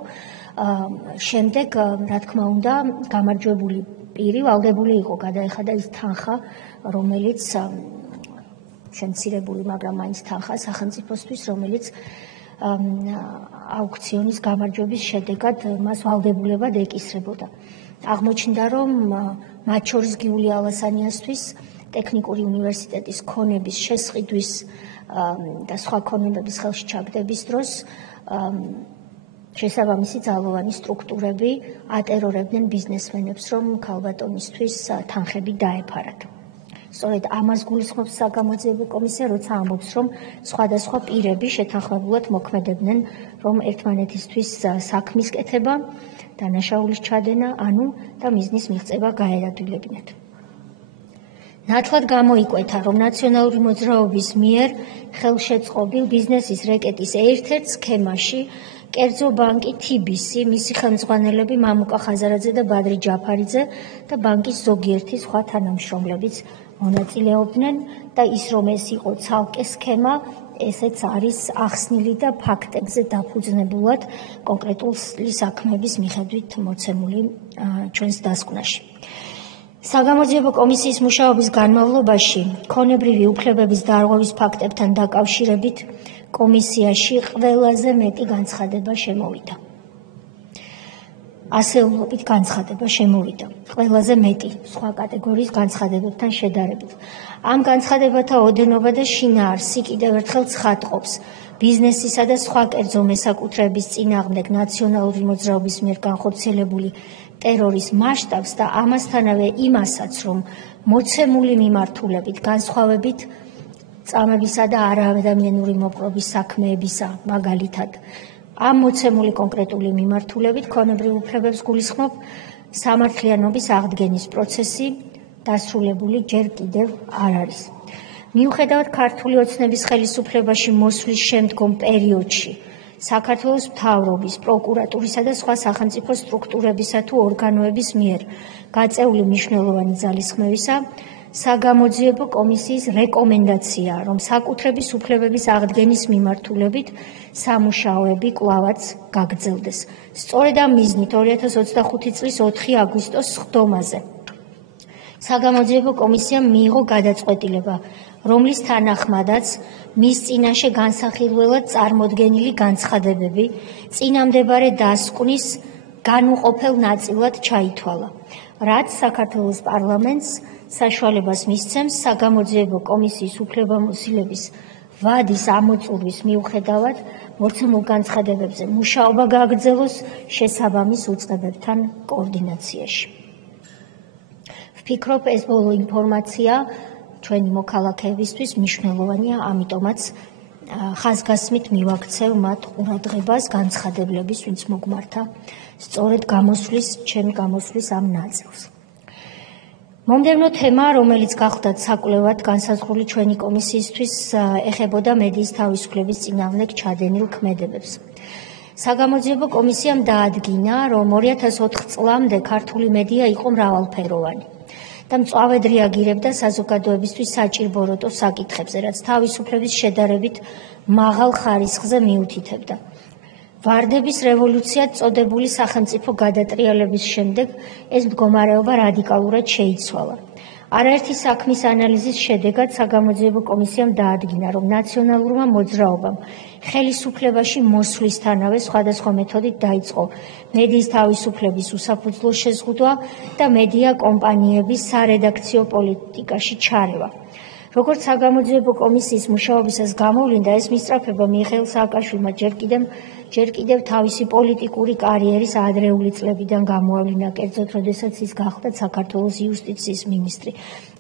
შემდეგ, რა თქმა უნდა, გამარჯვებული პირი ვალდებული იყო გადაეხადა ის თანხა, რომელიც შემცირებული, მაგრამ მაინც თანხა სახელმწიფოსთვის, რომელიც აუქციონის გამარჯვების შედეგად მას ვალდებულებად ეკისრებოდა. აღმოჩნდა, რომ მათ შორის გიული ალასანიასთვის ტექნიკური უნივერსიტეტის ქონების შესყიდვის და სხვა ქონებების ხელში ჩაგდების დროს შესაბამისი ძალოვანი სტრუქტურები ატერორებდნენ ბიზნესმენებს, რომ ქალბატონისთვის თანხები დაეფარათ. სწორედ ამას გულისხმობს საგამოძიებო კომისია, როცა ამბობს, რომ სხვადასხვა პირები შეთანხმებულად მოქმედებდნენ, რომ ერთმანეთისთვის საქმის კეთება, დანაშაულის ჩადენა, ანუ და მიზნის მიღწევა გაერადვილებინათ. ნათლად გამოიკვეთა, რომ ნაციონალური მოძრაობის მიერ ხელშეწყობილ ბიზნესის რეკეტის ერთ-ერთ სქემაში კერძო ბანკი TBC, მისი ხელმძღვანელები მამუკა ხაზარაძე და ბადრი ჯაფარიძე და ბანკის ზოგიერთი სხვა თანამშრომლებიც მონაწილეობდნენ და ის, რომ ეს იყო ცალკე სქემა, ესეც არის ახსნილი და ფაქტებზე დაფუძნებულად კონკრეტული საქმეების მიხედვით მოცემული ჩვენს დასკვნაში. საგამოძიებო კომისიის მუშაობის განმავლობაში ქონებრივი უფლებების დარღვევის ფაქტებთან დაკავშირებით კომისიაში ყველაზე მეტი განცხადება შემოვიდა. ასეულობით განცხადება შემოვიდა. ყველაზე მეტი სხვა კატეგორიის განცხადებებთან შედარებით. ამ განცხადებათა ოდენობა და შინაარსი კიდევ ერთხელ ცხადყოფს ბიზნესისა და სხვა კერძო მესაკუთრეების წინააღმდეგ ნაციონალური მოძრაობის მიერ განხორციელებული ტერორის მასშტაბს და ამასთანავე იმასაც, რომ მოცემული მიმართულებით განსხვავებით წამებისა და არაადამიანური მოპყრობის საქმეებისა, მაგალითად ამ მოცემული კონკრეტული მიმართულებით ქონებრივ უფლებებს გულისხმობ სამართლიანობის აღდგენის პროცესი დასრულებული ჯერ კიდევ არ არის. მიუხედავად ქართული ოცნების ხელისუფლებაში მოსვლის შემდგომ პერიოდში საქართველოს მთავრობის, პროკურატურისა და სხვა სახელმწიფო სტრუქტურებისა თუ ორგანოების მიერ გაწეული მნიშვნელოვანი ძალისხმევისა, საგამოძიებო კომისიის რეკომენდაციაა, რომ საკუთრების უფლებების აღდგენის მიმართულებით სამუშაოები კვლავაც გაგრძელდეს. სწორედ ამ მიზნით 2025 წლის 4 აგვისტოს სხდომაზე საგამოძიებო კომისიამ მიიღო გადაწყვეტილება, რომლის თანახმადაც მის წინაშე განსახილველად წარმოდგენილი განცხადებები წინამდებარე დასკვნის განუყოფელ ნაწილად ჩაითვალა, რაც საქართველოს პარლამენტს საშუალებას მისცემს საგამოძიებო კომისიის უფლებამოსილების ვადის ამოწურვის მიუხედავად მოცემულ განცხადებებზე მუშაობა გააგრძელოს შესაბამის უწყებებთან კოორდინაციაში. ვფიქრობ, ეს ბოლო ინფორმაცია ჩვენი მოქალაქეებისთვის მნიშვნელოვანია, ამიტომაც ხაზგასმით მივაქცევ მათ ყურადღებას განცხადებლების, ვინც მოგმართა სწორედ ჩემი გამოსვლის ამ ნაწილს. მომდევნო თემა, რომელიც გახლდათ საკვლევად განსაზღვრული ჩვენი კომისიისთვის, ეხებოდა მედიის თავისუფლების წინააღმდეგ ჩადენილ ქმედებებს. საგამოძიებო კომისიამ დაადგინა, რომ 2004 წლამდე ქართული მედია იყო მრავალფეროვანი და მწვავედ რეაგირებდა საზოგადოებისთვის საჭირბოროტო საკითხებზე, რაც თავისუფლების შედარებით მაღალ ხარისხზე მიუთითებდა. ვარდების რევოლუციად წოდებული სახელმწიფო გადატრიალების შემდეგ ეს მდგომარეობა რადიკალურად შეიცვალა. არაერთი საქმის ანალიზის შედეგად საგამოძიებო კომისიამ დაადგინა, რომ ნაციონალურმა მოძრაობამ ხელისუფლებაში მოსვლისთანავე სხვადასხვა მეთოდით დაიწყო მედიის თავისუფლების უსაფუძვლო შეზღუდვა და მედია კომპანიების სარედაქციო პოლიტიკაში ჩარევა. როგორც საგამოძიებო კომისიის მუშაობისას გამოვლინდა, ეს მისწრაფება მიხეილ სააკაშვილმა ჯერ კიდევ თავისი პოლიტიკური კარიერის ადრეული წლებიდან გამოავლინა, კერძოდ, როდესაც ის გახდა საქართველოს იუსტიციის მინისტრი.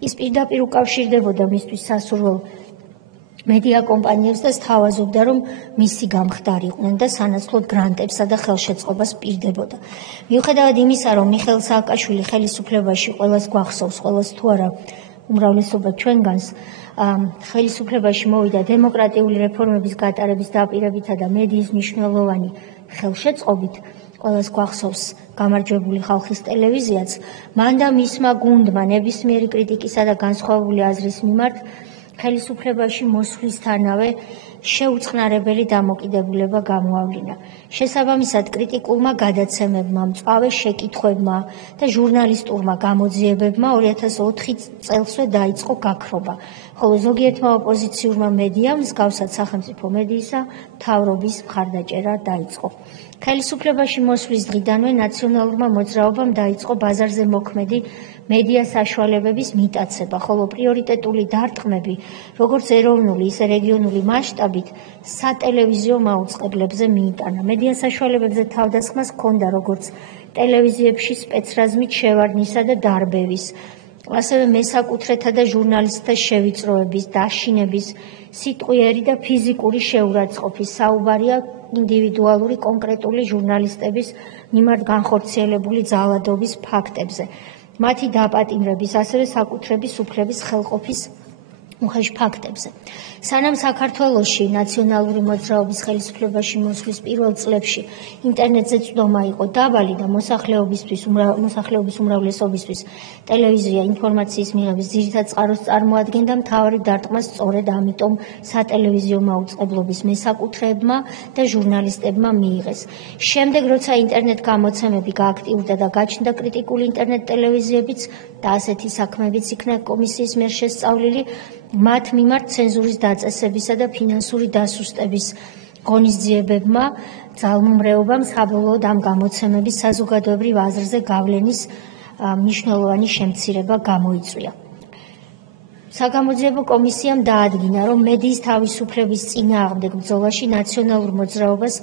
ის პირდაპირ უკავშირდებოდა მისთვის სასურველ მედია კომპანიებს და სთავაზობდა, რომ მისი გამხდარიყვნენ და სანაცვლოდ გრანტებსა და ხელშეწყობას პირდებოდა. მიუხედავად იმისა, რომ მიხეილ სააკაშვილი ხელისუფლებაში ყველას გვახსოვს, ყველას თუ არა უმრავლესობა ჩვენგანს ხელისუფლებაში მოვიდა დემოკრატიული რეფორმების გატარების დაპირებითა და მედიის მნიშვნელოვანი ხელშეწყობით, ყველას გვახსოვს გამარჯვებული ხალხის ტელევიზიაც, მან და მისმა გუნდმა ნებისმიერი კრიტიკისა და განსხვავებული აზრის მიმართ ხელისუფლებაში მოსვლისთანავე შეუწყნარებელი დამოკიდებულება გამოავლინა. შესაბამისად, კრიტიკულმა გადაცემებმა, მწვავე შეკითხვებმა და ჟურნალისტურმა გამოძიებებმა 2004 წელსვე დაიწყო გაქრობა, ხოლო ზოგიერთმა ოპოზიციურმა მედიამ, მსგავსად სახელმწიფო მედიისა, მთავრობის მხარდაჭერა დაიწყო. ხელისუფლებაში მოსვლის დღიდანვე ნაციონალურმა მოძრაობამ დაიწყო ბაზარზე მოქმედი მედია საშუალებების მიტაცება, ხოლო პრიორიტეტული დარტყმები, როგორც ეროვნული, ისე რეგიონული მასშტაბით, სატელევიზიო მაუწყებლებზე მიიტანა. მედია საშუალებებზე თავდასხმას ჰქონდა როგორც ტელევიზიებში სპეცრაზმით შევარდნისა და დარბევის, ასევე მესაკუთრეთა და ჟურნალისტთა შევიწროების, დაშინების, სიტყვიერი და ფიზიკური შეურაცხყოფის, საუბარია ინდივიდუალური კონკრეტული ჟურნალისტების მიმართ განხორციელებული ძალადობის ფაქტებზე, მათი დაპატიმრების, ასევე საკუთრების უფლების ხელყოფის უხეშ ფაქტებზე. სანამ საქართველოში ნაციონალური მოძრაობის ხელისუფლებაში მოსვლის პირველ წლებში ინტერნეტზე წვდომა იყო დაბალი და მოსახლეობის უმრავლესობისთვის ტელევიზია ინფორმაციის მიღების ძირითად წყაროს წარმოადგენდა, მთავარი დარტყმა სწორედ ამიტომ სატელევიზიო მაუწყებლობის მესაკუთრეებმა და ჟურნალისტებმა მიიღეს. შემდეგ, როცა ინტერნეტ გამოცემები გააქტიურდა და გაჩნდა კრიტიკული ინტერნეტ ტელევიზიებიც და ასეთი საქმეებიც იქნა კომისიის მიერ შესწავლილი, მათ მიმართ ცენზურის დაწესებისა და ფინანსური დასუსტების ღონისძიებებმა ძალმომრეობამ საბოლოოდ ამ გამოცემების საზოგადოებრივ აზრზე გავლენის მნიშვნელოვანი შემცირება გამოიწვია. საგამოძიებო კომისიამ დაადგინა, რომ მედიის თავისუფლების წინააღმდეგ ბრძოლაში ნაციონალურ მოძრაობას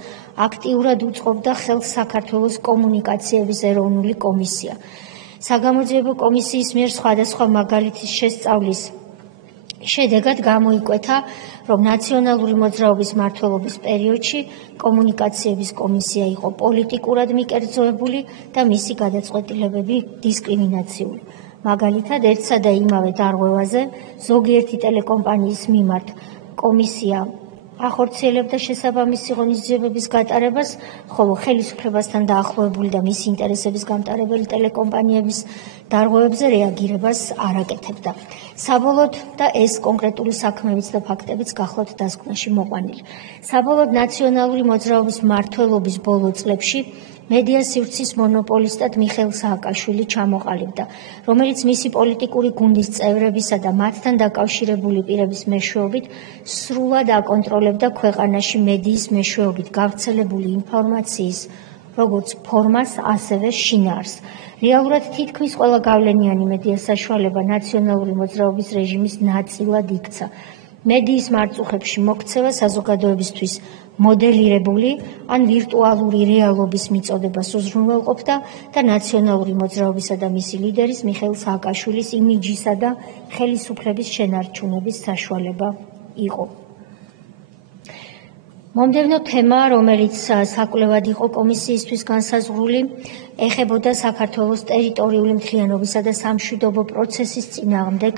აქტიურად უწყობდა ხელს საქართველოს კომუნიკაციების ეროვნული კომისია. საგამოძიებო კომისიის მიერ სხვადასხვა მაგალითის შესწავლის შედეგად გამოიკვეთა, რომ ნაციონალური მოძრაობის მმართველობის პერიოდში კომუნიკაციების კომისია იყო პოლიტიკურად მიკერძოებული და მისი გადაწყვეტილებები დისკრიმინაციული. მაგალითად, ერთსა და იმავე დარღვევაზე ზოგიერთი ტელეკომპანიის მიმართ კომისია ახორციელებდა შესაბამისი ღონისძიებების გატარებას, ხოლო ხელისუფლებასთან დაახლოებული და მის ინტერესების გამტარებელი ტელეკომპანიების დარღვევებზე რეაგირებას არ აკეთებდა. საბოლოოდ და ეს კონკრეტული საქმეებიც და ფაქტებიც გახლავთ დასკვნაში მოყვანილი. საბოლოოდ ნაციონალური მოძრაობის მმართველობის ბოლო წლებში მედია სივრცის მონოპოლისტად მიხეილ სააკაშვილი ჩამოყალიბდა, რომელიც მისი პოლიტიკური გუნდის წევრებისა და მათთან დაკავშირებული პირების მეშვეობით სრულად აკონტროლებდა ქვეყანაში მედიის მეშვეობით გავრცელებული ინფორმაციის როგორც ფორმას, ასევე შინაარსს. რეალურად თითქმის ყველა გავლენიანი მედია საშუალება ნაციონალური მოძრაობის რეჟიმის ნაწილად იქცა. მედიის მარწუხებში მოქცევა საზოგადოებისთვის მოდელირებული ან ვირტუალური რეალობის მიწოდებას უზრუნველყოფდა და ნაციონალური მოძრაობისა და მისი ლიდერის მიხეილ სააკაშვილის იმიჯისა და ხელისუფლების შენარჩუნების საშუალება იყო. მომდევნო თემა, რომელიც საკვლევად იყო კომისიისთვის განსაზღვრული, ეხებოდა საქართველოს ტერიტორიული მთლიანობისა და სამშვიდობო პროცესის წინააღმდეგ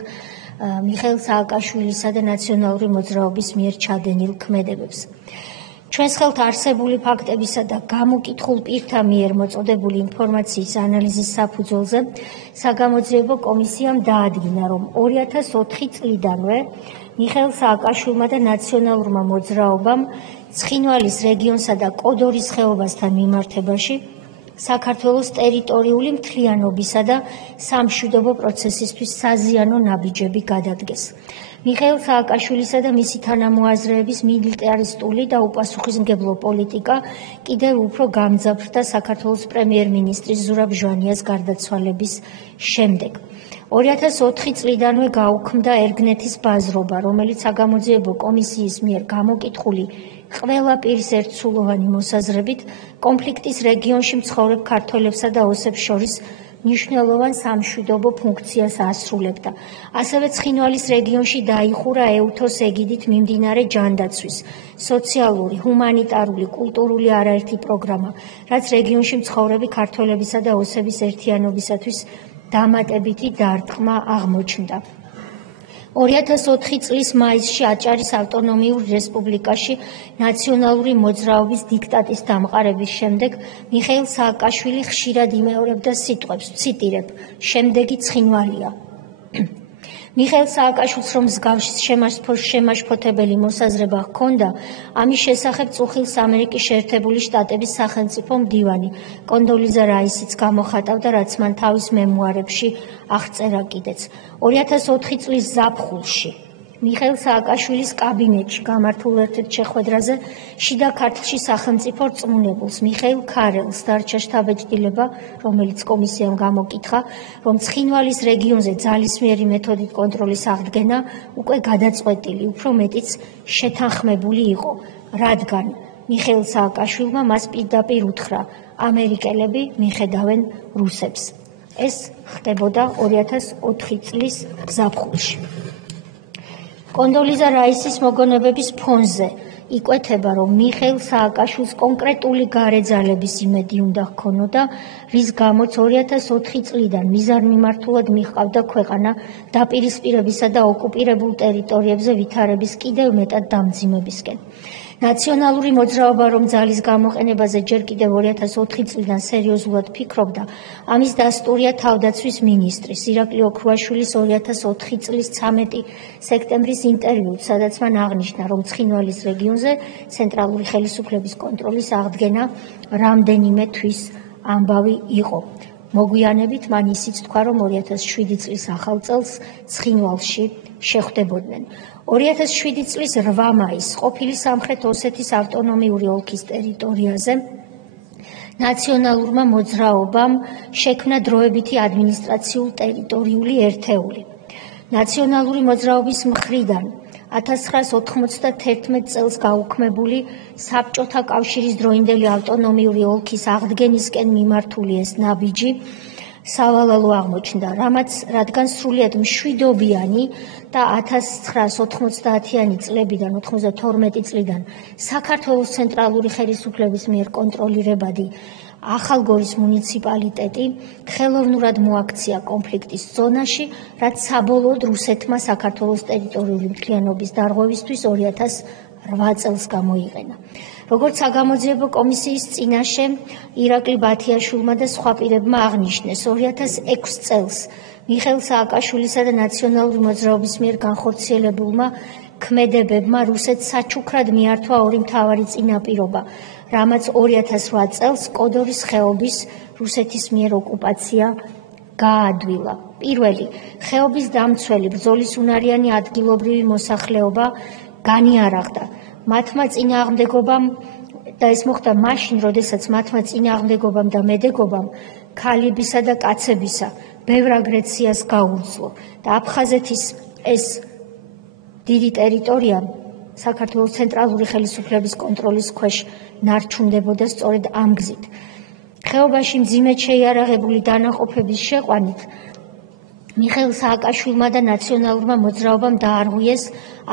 მიხეილ სააკაშვილისა და ნაციონალური მოძრაობის მიერ ჩადენილ ქმედებებს. ჩვენს ხელთ არსებული ფაქტებისა და გამოკითხულ პირთა მიერ მოწოდებული ინფორმაციის ანალიზის საფუძველზე საგამოძიებო კომისიამ დაადგინა, რომ 2004 წლიდანვე მიხეილ სააკაშვილმა და ნაციონალურმა მოძრაობამ ცხინვალის რეგიონსა და კოდორის ხეობასთან მიმართებაში საქართველოს ტერიტორიული მთლიანობისა და სამშვიდობო პროცესისთვის საზიანო ნაბიჯები გადადგეს. მიხეილ სააკაშვილისა და მისი თანამოაზრეების მილიტარისტული და უპასუხისმგებლო პოლიტიკა კიდევ უფრო გამძაფრდა საქართველოს პრემიერ-მინისტრის ზურაბ ჟვანიას გარდაცვალების შემდეგ. 2004 წლიდანვე გაუქმდა ერგნეთის ბაზრობა, რომელიც საგამოძიებო კომისიის მიერ გამოკითხული ყველა პირის ერთსულოვანი მოსაზრებით კონფლიქტის რეგიონში მცხოვრებ ქართველებსა და ოსებს შორის მნიშვნელოვან სამშვიდობო ფუნქციას ასრულებდა. ასევე ცხინვალის რეგიონში დაიხურა ეუთოს ეგიდით მიმდინარე ჯანდაცვის, სოციალური, ჰუმანიტარული, კულტურული არაერთი პროგრამა, რაც რეგიონში მცხოვრები ქართველებისა და ოსების ერთიანობისათვის დამატებითი დარტყმა აღმოჩნდა. 2004 წლის მაისში აჭარის ავტონომიურ რესპუბლიკაში ნაციონალური მოძრაობის დიქტატის დამყარების შემდეგ მიხეილ სააკაშვილი ხშირად იმეორებდა სიტყვებს, ციტირებ, შემდეგი ცხინვალია. მიხეილ სააკაშვილს რომ მსგავსი შემაშფოთებელი მოსაზრება ჰქონდა, ამის შესახებ წუხილს ამერიკის შეერთებული შტატების სახელმწიფო მდივანი კონდოლიზა რაისიც გამოხატავდა, რაც მან თავის მემუარებში აღწერა კიდეც. 2004 წლის ზაფხულში მიხეილ სააკაშვილის კაბინეტში გამართულ ერთ-ერთ შეხვედრაზე შიდა ქართლში სახელმწიფო რწმუნებულს მიხეილ ქარელს დარჩა შთაბეჭდილება, რომელიც კომისიამ გამოკითხა, რომ ცხინვალის რეგიონზე ძალისმიერი მეთოდით კონტროლის აღდგენა უკვე გადაწყვეტილი, უფრო მეტიც შეთანხმებული იყო, რადგან მიხეილ სააკაშვილმა მას პირდაპირ უთხრა, ამერიკელები მიხედავენ რუსებს. ეს ხდებოდა 2004 წლის ზაფხულში. კონდოლიზა რაისის მოგონებების ფონზე იკვეთება, რომ მიხეილ სააკაშვილს კონკრეტული გარეძალების იმედი უნდა ჰქონოდა, რის გამოც 2004 წლიდან მიზანმიმართულად მიჰყავდა ქვეყანა დაპირისპირებისა და ოკუპირებულ ტერიტორიებზე ვითარების კიდევ მეტად დამძიმებისკენ. ნაციონალური მოძრაობა, რომ ძალის გამოყენებაზე ჯერ კიდევ 2004 წლიდან სერიოზულად ფიქრობდა, ამის დასტურია თავდაცვის მინისტრის ირაკლი ოქრუაშვილის 2004 წლის 13 სექტემბრის ინტერვიუც, სადაც მან აღნიშნა, რომ ცხინვალის რეგიონზე ცენტრალური ხელისუფლების კონტროლის აღდგენა რამდენიმე თვის ამბავი იყო. მოგვიანებით მან ისიც თქვა, რომ 2007 წლის ახალ წელს ცხინვალში შეხვდებოდნენ. 2007 წლის 8 მაისს ყოფილი სამხრეთ ოსეთის ავტონომიური ოლქის ტერიტორიაზე ნაციონალურმა მოძრაობამ შექმნა დროებითი ადმინისტრაციულ-ტერიტორიული ერთეული. ნაციონალური მოძრაობის მხრიდან 1991 წელს გაუქმებული საბჭოთა კავშირის დროინდელი ავტონომიური ოლქის აღდგენისკენ მიმართული ეს ნაბიჯი სავალალო აღმოჩნდა, რადგან სრულიად მშვიდობიანი და 1990-იანი წლებიდან, 92 წლიდან საქართველოს ცენტრალური ხელისუფლების მიერ კონტროლირებადი ახალგორის მუნიციპალიტეტი ხელოვნურად მოაქცია კონფლიქტის ზონაში, რაც საბოლოოდ რუსეთმა საქართველოს ტერიტორიული მთლიანობის დარღვევისთვის 2008 წელს გამოიყენა. როგორც საგამოძიებო კომისიის წინაშე ირაკლი ბათიაშვილმა და სხვა პირებმა აღნიშნეს, 2006 წელს მიხეილ სააკაშვილისა და ნაციონალური მოძრაობის მიერ განხორციელებულმა ქმედებებმა რუსეთს საჩუქრად მიართვა ორი მთავარი წინაპირობა, რამაც 2008 წელს კოდორის ხეობის რუსეთის მიერ ოკუპაცია გაადვილა. პირველი, ხეობის დამცველი ბრძოლის უნარიანი ადგილობრივი მოსახლეობა განიარაღდა. მათმა წინააღმდეგობამ და ეს მოხდა მაშინ, როდესაც მათმა წინააღმდეგობამ და მედეგობამ ქალებისა და კაცებისა ბევრ აგრესიას გაუძლო და აფხაზეთის ეს დიდი ტერიტორია საქართველოს ცენტრალური ხელისუფლების კონტროლის ქვეშ ნარჩუნდებოდა სწორედ ამ გზით. ხეობაში მძიმედ შეიარაღებული დანაყოფების შეყვანით მიხეილ სააკაშვილმა და ნაციონალურმა მოძრაობამ დაარღვიეს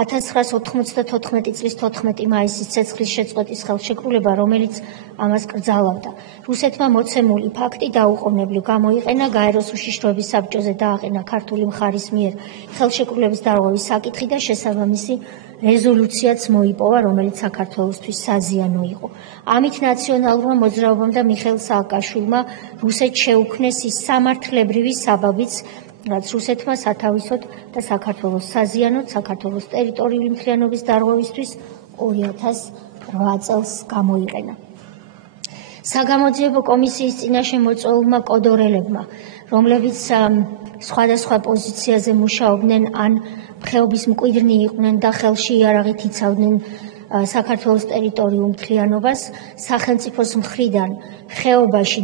1994 წლის 14 მაისის ცეცხლის შეწყვეტის ხელშეკრულება, რომელიც ამას კრძალავდა. რუსეთმა მოცემული ფაქტი დაუყოვნებლივ გამოიყენა გაეროს უშიშროების საბჭოზე დააყენა ქართული მხარის მიერ ხელშეკრულების დარღვევის საკითხი და შესაბამისი რეზოლუციაც მოიპოვა, რომელიც საქართველოსთვის საზიანო იყო. ამით ნაციონალურმა მოძრაობამ და მიხეილ სააკაშვილმა რუსეთს შეუქმნეს ის სამართლებრივი საბაბიც, რაც რუსეთმა სათავისოდ და საქართველოს საზიანოდ საქართველოს ტერიტორიული მთლიანობის დარღვევისთვის 2008 წელს გამოიყენა. საგამოძიებო კომისიის წინაშე მოწვეულმა კოდორელებმა, რომლებიც სხვადასხვა პოზიციაზე მუშაობდნენ ან ხეობის მკვიდრნი იყვნენ და ხელში იარაღით იცავდნენ საქართველოს ტერიტორიულ მთლიანობას, სახელმწიფოს მხრიდან ხეობაში